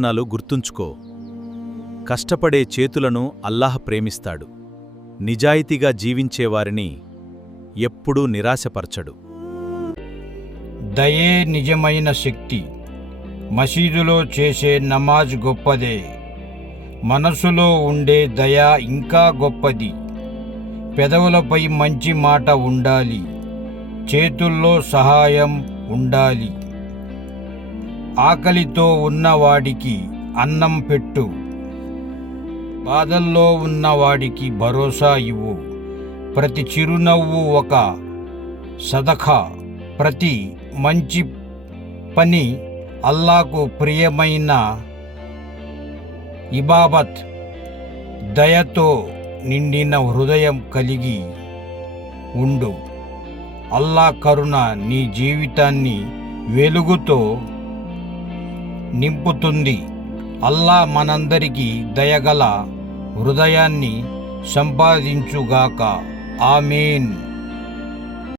నాలు గుర్తుంచుకో. కష్టపడే చేతులను అల్లాహ్ ప్రేమిస్తాడు. నిజాయితీగా జీవించేవారిని ఎప్పుడూ నిరాశపరచడు. దయే నిజమైన శక్తి. మసీదులో చేసే నమాజ్ గొప్పదే. మనసులో ఉండే దయ ఇంకా గొప్పది. పెదవులపై మంచి మాట ఉండాలి. చేతుల్లో సహాయం ఉండాలి. ఆకలితో ఉన్నవాడికి అన్నం పెట్టు. బాధల్లో ఉన్నవాడికి భరోసా ఇవ్వు. ప్రతి చిరునవ్వు ఒక సదఖా. ప్రతి మంచి పని అల్లాకు ప్రియమైన ఇబాదత్. దయతో నిండిన హృదయం కలిగి ఉండు. అల్లా కరుణ నీ జీవితాన్ని వెలుగుతో నింపుతుంది. అల్లా మనందరికీ దయగల హృదయాన్ని సంపాదించుగాక. ఆమీన్.